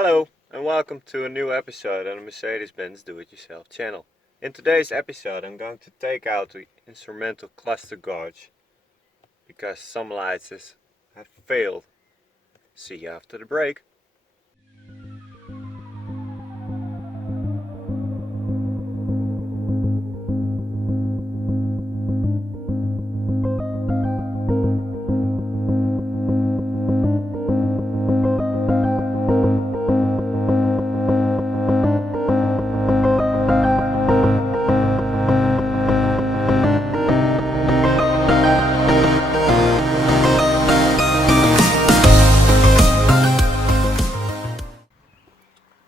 Hello and welcome to a new episode on the Mercedes-Benz Do-It-Yourself channel. In today's episode I'm going to take out the instrumental cluster gauge because some lights have failed. See you after the break.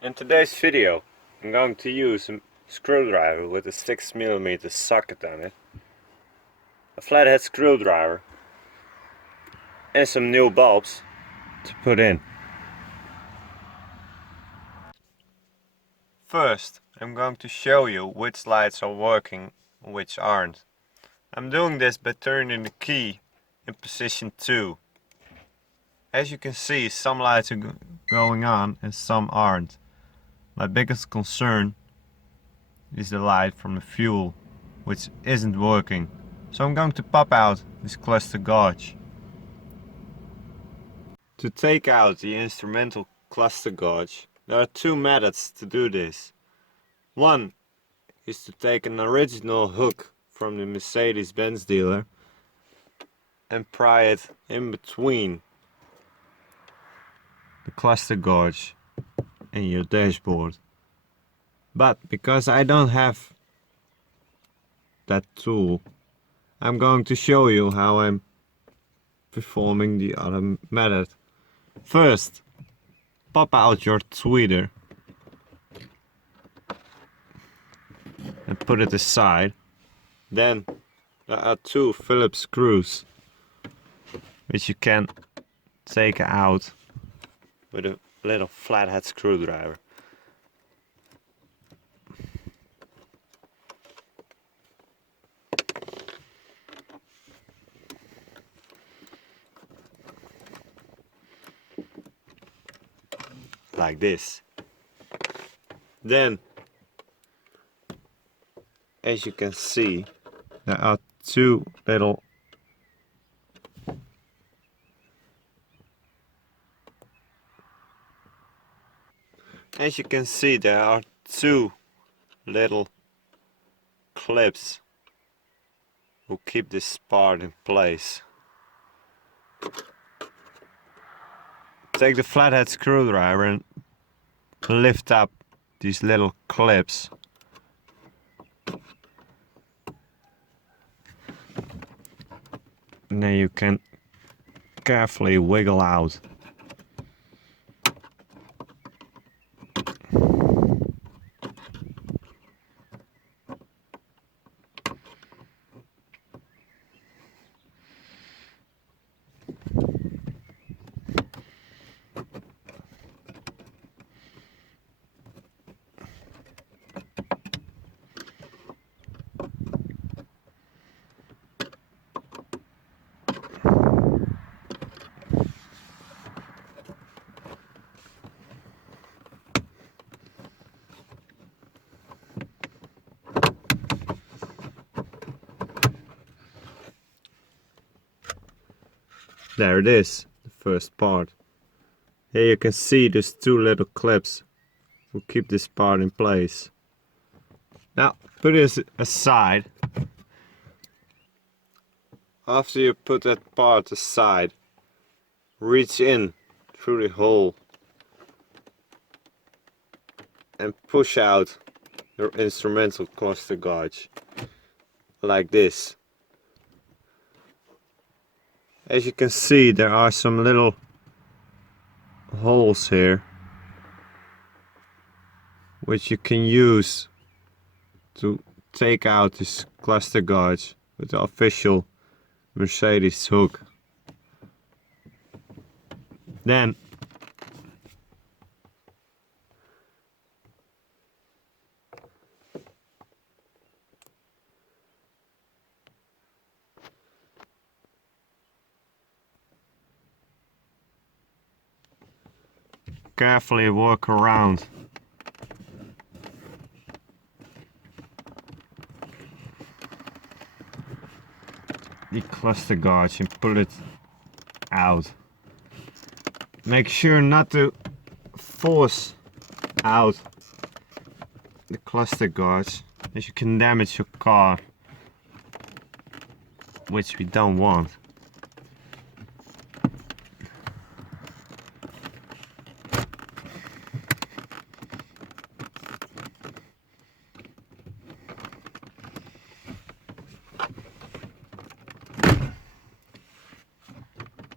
In today's video I'm going to use a screwdriver with a 6mm socket on it, a flathead screwdriver and some new bulbs to put in. First I'm going to show you which lights are working and which aren't. I'm doing this by turning the key in position 2. As you can see, some lights are going on and some aren't. My biggest concern is the light from the fuel, which isn't working. So I'm going to pop out this cluster gauge. To take out the instrumental cluster gauge, there are two methods to do this. One is to take an original hook from the Mercedes-Benz dealer and pry it in between the cluster gauge and your dashboard. But because I don't have that tool, I'm going to show you how I'm performing the other method. First, pop out your tweeter and put it aside. Then there are two Phillips screws which you can take out with a little flathead screwdriver. Like this. Then, as you can see, there are two little clips who keep this part in place. Take the flathead screwdriver and lift up these little clips. And then you can carefully wiggle out. There it is, the first part. Here you can see there's two little clips to keep this part in place. Now, put this aside. After you put that part aside, reach in through the hole and push out your instrumental cluster gauge, like this. As you can see, there are some little holes here which you can use to take out this cluster gauge with the official Mercedes hook. Then carefully work around. The cluster guards and pull it out. Make sure not to force out the cluster guards, as you can damage your car, which we don't want.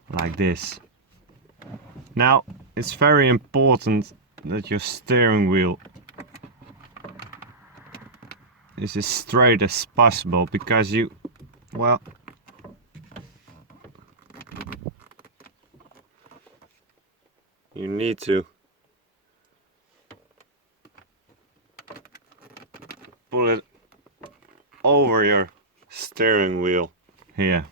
Like this. Now, it's very important that your steering wheel is as straight as possible, because you need to pull it over your steering wheel here.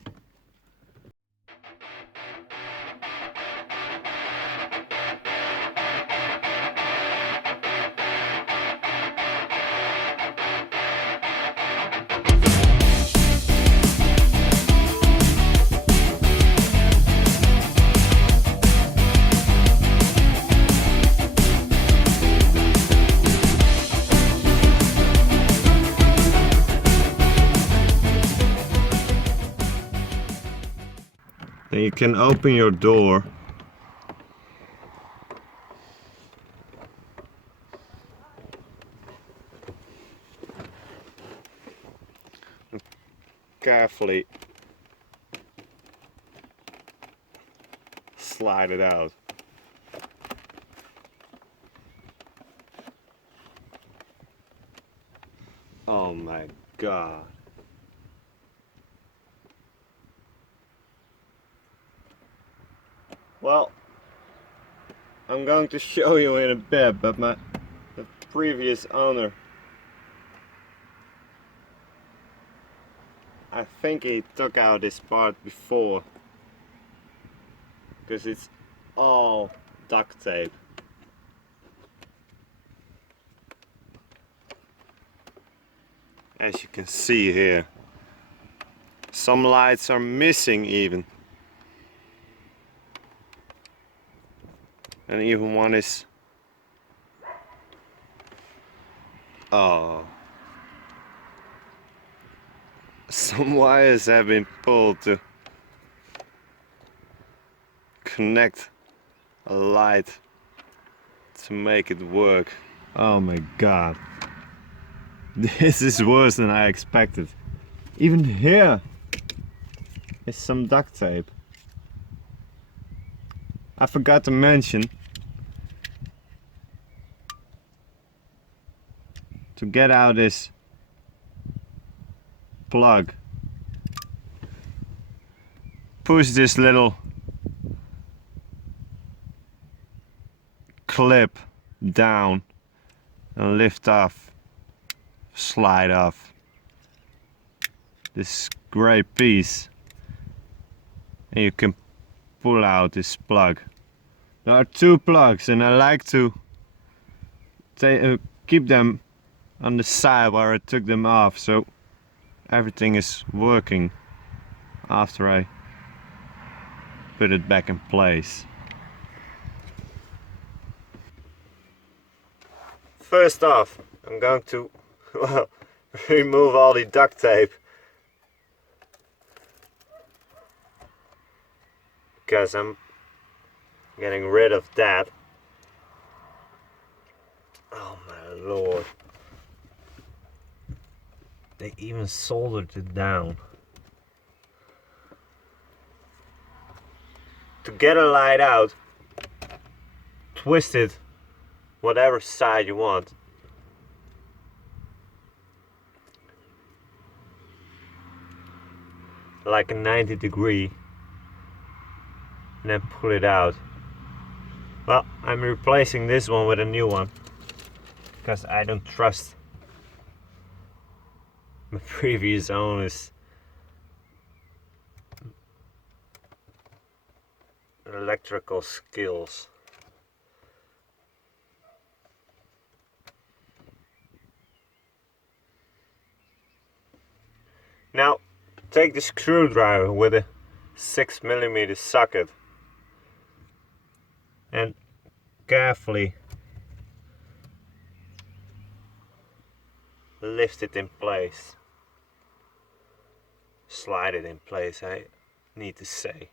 Then you can open your door. And carefully slide it out. Oh my God. Well, I'm going to show you in a bit, but the previous owner, I think he took out this part before, because it's all duct tape. As you can see here, some lights are missing even. And even one is... oh. Some wires have been pulled to connect a light to make it work. Oh my God. This is worse than I expected. Even here is some duct tape. I forgot to mention, to get out this plug, push this little clip down and lift off, slide off this gray piece, and you can pull out this plug. There are two plugs, and I like to keep them on the side where I took them off, so everything is working after I put it back in place. First off, I'm going to remove all the duct tape, because I'm getting rid of that. Oh my Lord. They even soldered it down. To get a light out, twist it whatever side you want. Like a 90 degree. And then pull it out. Well, I'm replacing this one with a new one, because I don't trust my previous owner's electrical skills. take the screwdriver with a 6mm socket and carefully lift it in place. Slide it in place, I need to say.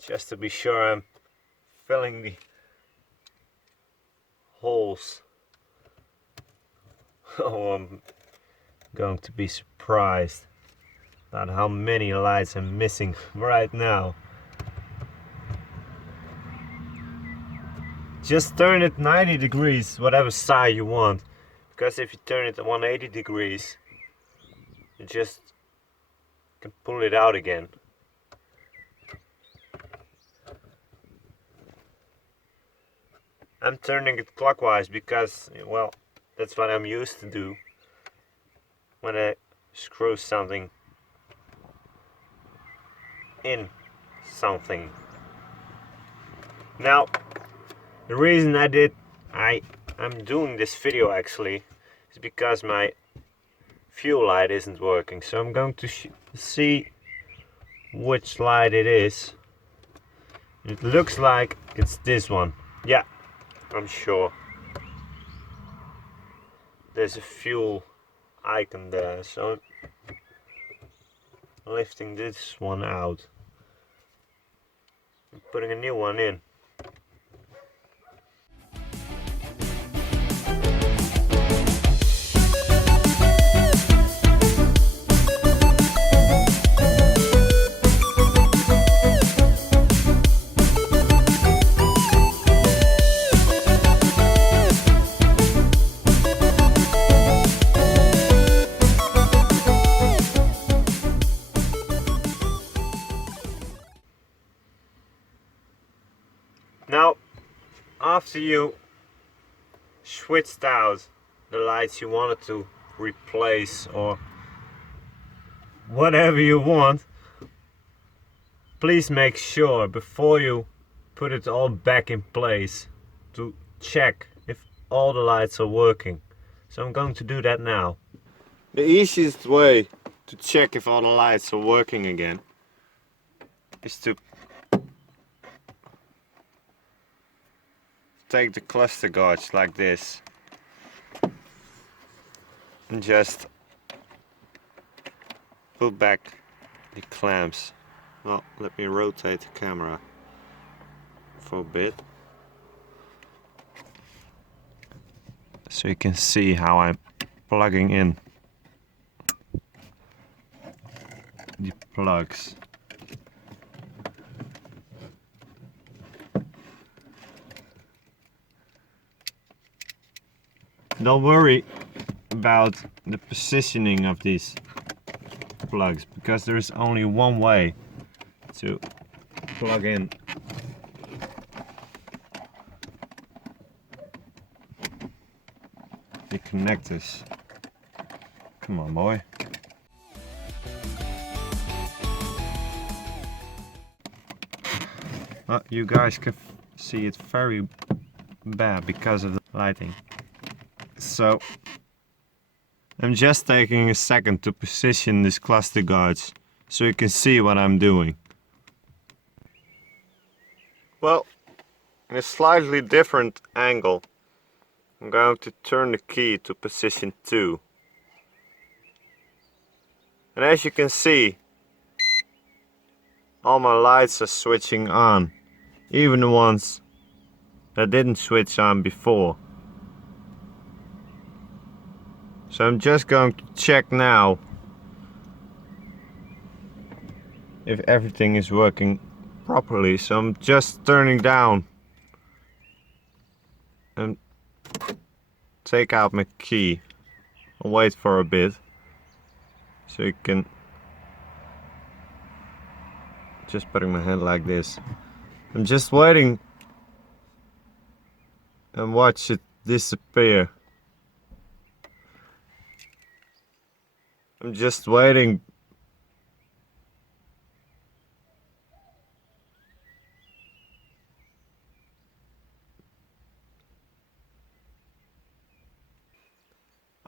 Just to be sure I'm filling the holes. Oh, I'm going to be surprised about how many lights I'm missing right now. Just turn it 90 degrees, whatever side you want. Because if you turn it 180 degrees, you just can pull it out again. I'm turning it clockwise because, well, that's what I'm used to do when I screw something in something. Now, the reason I'm doing this video actually is because my fuel light isn't working. So I'm going to see which light it is. It looks like it's this one. Yeah, I'm sure. There's a fuel icon there, so I'm lifting this one out and putting a new one in. Now, after you switched out the lights you wanted to replace or whatever you want, please make sure before you put it all back in place to check if all the lights are working. So I'm going to do that now. The easiest way to check if all the lights are working again is to take the cluster guards like this and just put back the clamps. Well, let me rotate the camera for a bit so you can see how I'm plugging in the plugs. Don't worry about the positioning of these plugs because there is only one way to plug in the connectors. Come on, boy. Well, you guys can see it very bad because of the lighting. So I'm just taking a second to position these cluster guards so you can see what I'm doing. Well, in a slightly different angle, I'm going to turn the key to position 2. And as you can see, all my lights are switching on, even the ones that didn't switch on before. So I'm just going to check now if everything is working properly. So I'm just turning down and take out my key. I'll wait for a bit so you can just putting my hand like this. I'm just waiting and watch it disappear. I'm just waiting.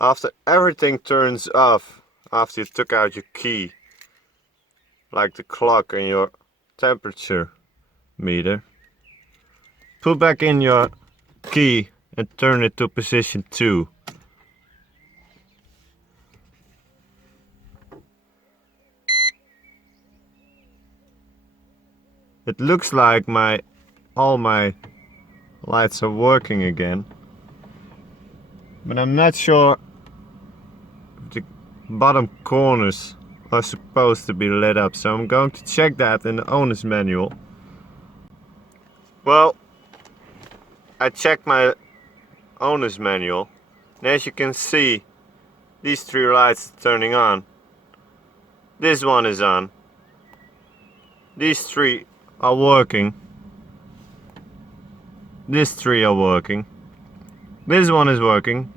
After everything turns off, after you took out your key, like the clock and your temperature meter, put back in your key and turn it to position 2. It looks like all my lights are working again, but I'm not sure if the bottom corners are supposed to be lit up, so I'm going to check that in the owner's manual. Well, I checked my owner's manual, and as you can see, these 3 lights are turning on. This one is on. These 3 are working. These 3 are working. This one is working,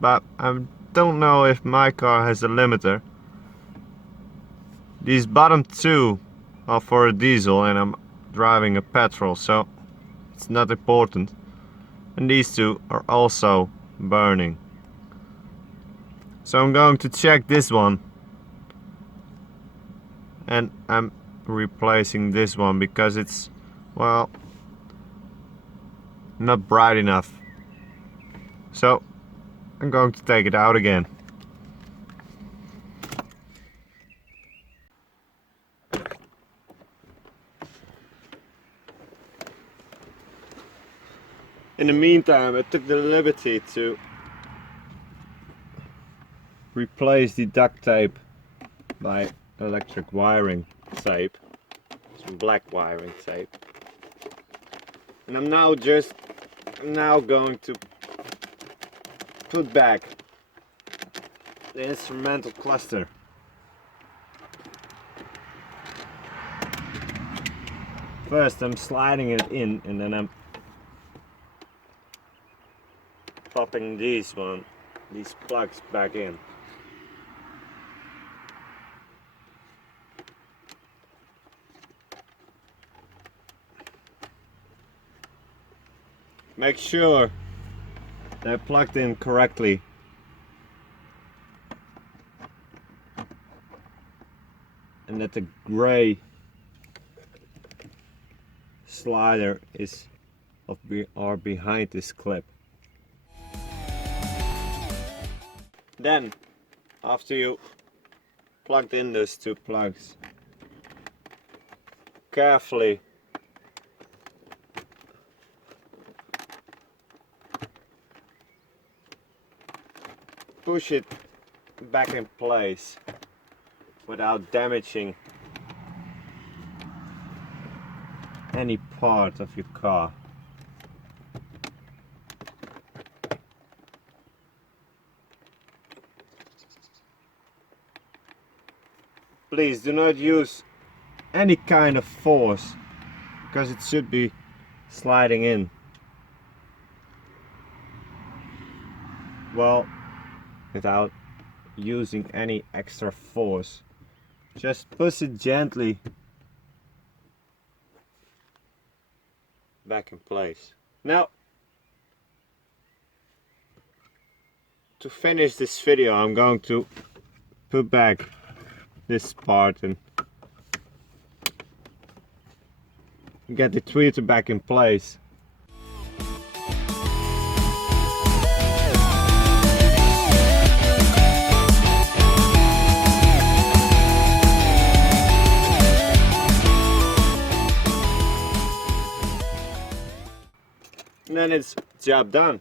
but I don't know if my car has a limiter. These bottom 2 are for a diesel and I'm driving a petrol, so it's not important. And these 2 are also burning. So I'm going to check this one. And I'm replacing this one because it's, well, not bright enough. So I'm going to take it out again. In the meantime, I took the liberty to replace the duct tape by electric wiring tape, some black wiring tape. And I'm now going to put back the instrumental cluster. First I'm sliding it in, and then I'm popping these plugs back in. Make sure they're plugged in correctly. And that the gray slider are behind this clip. Then, after you plugged in those 2 plugs, carefully push it back in place without damaging any part of your car. Please do not use any kind of force, because it should be sliding in. Well, without using any extra force. Just push it gently back in place. Now, to finish this video, I'm going to put back this part and get the tweeter back in place. And then it's job done.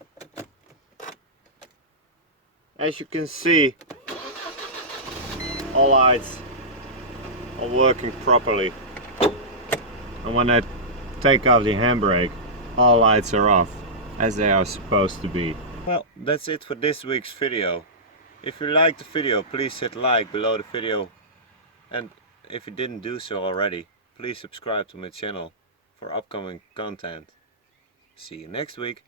As you can see, all lights are working properly. And when I take off the handbrake, all lights are off, as they are supposed to be. Well, that's it for this week's video. If you liked the video, please hit like below the video. And if you didn't do so already, please subscribe to my channel for upcoming content. See you next week.